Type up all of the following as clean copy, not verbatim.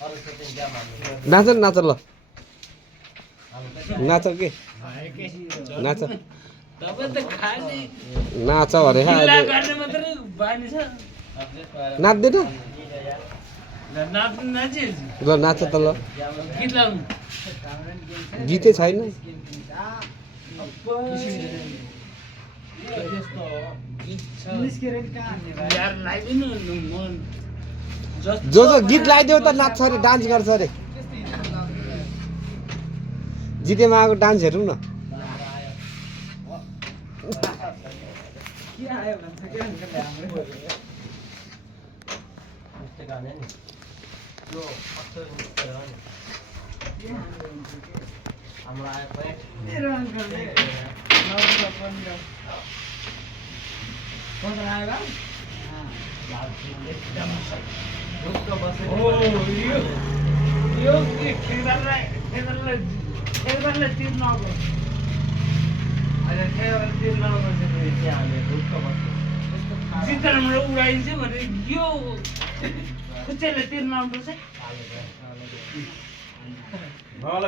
नाच नाच ल नाच के नाच नाच अरे नाच्दैन ल नाच त ल गीतै छैन जो गीत लगाइदेऊ त नाच्छ अरे डान्स गर्छ अरे जितेमा आएको डान्स हेरौँ न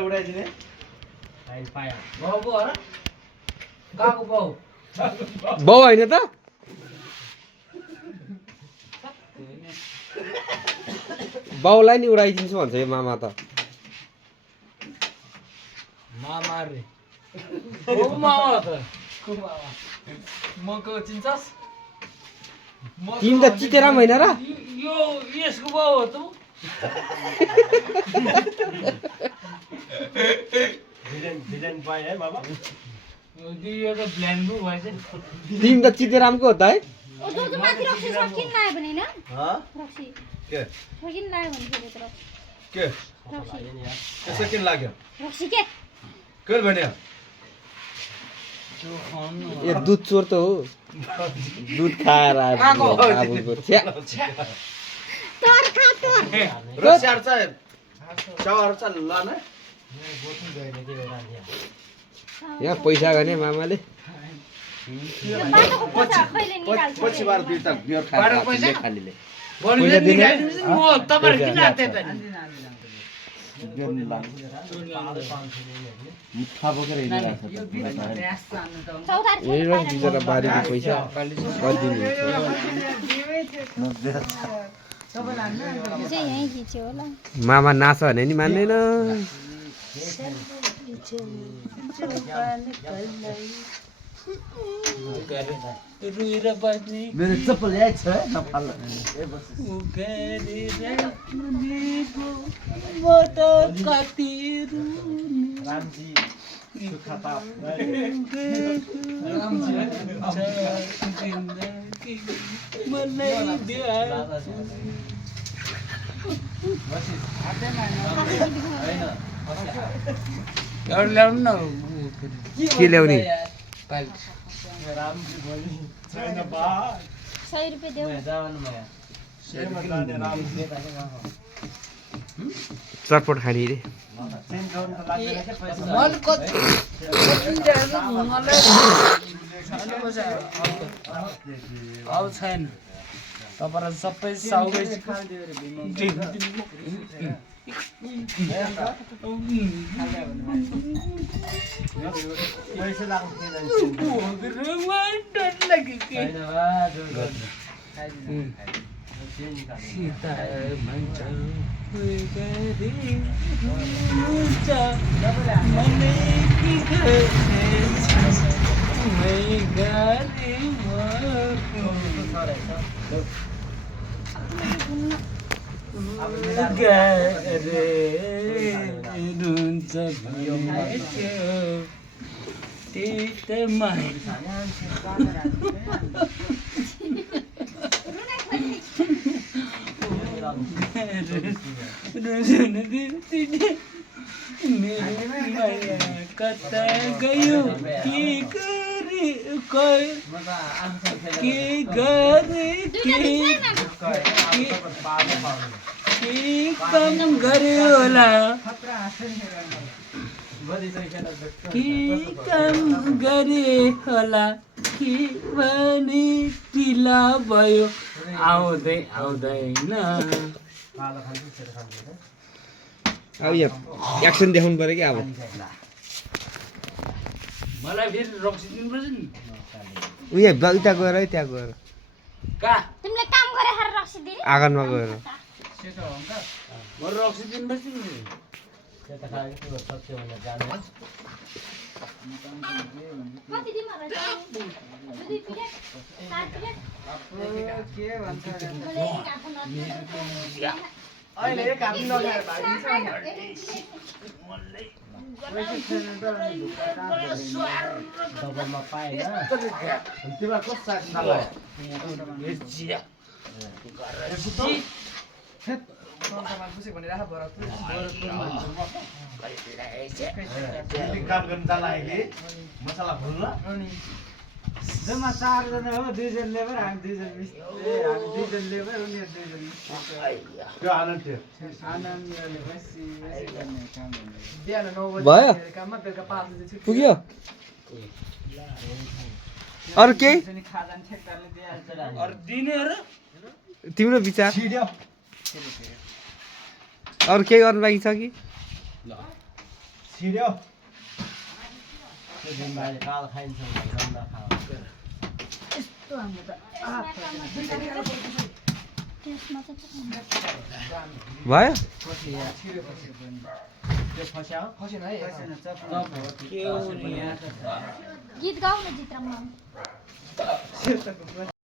उडाइदिने बाउ होइन त बाउलाई नि उडाइदिन्छु भन्छ यो मामा त तिमी त चितेराम होइन र यसको बाउ हो त तिमी त चितेरामको हो त है ए दुध चोर त हो दुध खाएर यहाँ पैसा गर्ने मामाले बारीको पैसा मामा नाच भने नि मान्दैन मेरो चप्पल यही छ के ल्याउने 100 रुपैयाँ देऊ चटपट खाने रे अब छैन तपाईहरु सबै साउकै कता गयो के गरे के कम गर्यो होला के कम गरे होला के भने ढिला भयो आउँदै आउँदैन अब यहाँ एक्सन देखाउनु पर्यो कि अब मलाई फेरि रक्सी दिनुपर्छ नि उयो उता गएर है त्यहाँ गएर कहाँ तिमीले काम गरे हर रक्सी दिने आँगनमा गएर म रक्सी दिनुपर्छ नि कति दिनमा रहेछ दुई प्लेट चार प्लेट के भन्छ मैले एक हात अहिले एक हात नखाएर भागिन्छ डबलमा पाएन तिमीलाई कस्तो साग जम्मा 4 जना हो 2 जन लेबर हामी 2 जन मिस्त्री हामी 2 जन लेबर उनीहरु 2 जन मिस्त्री त्यो आनन्दले बसी गर्ने काम बिहान 9 बजे भयो काममा बेलुका 5 बजे छुट्टी पुग्यो अरु केही खाजान ठेक्दारले दिइहाल्छ अरु दिने अरु तिम्रो विचार अरु केही गर्नु बाँकी छ कि छिड्यो त्यो दिन बाहिर काल खाइन्छ भने रन्दा खाऊ यस्तो हाम्रो त त्यसमा चाहिँ भयो छिड्यो पछि पनि त्यो फस्याउ खसेन है खसेन चप के हो नि यहाँ गीत गाउन जित्रममा सेतको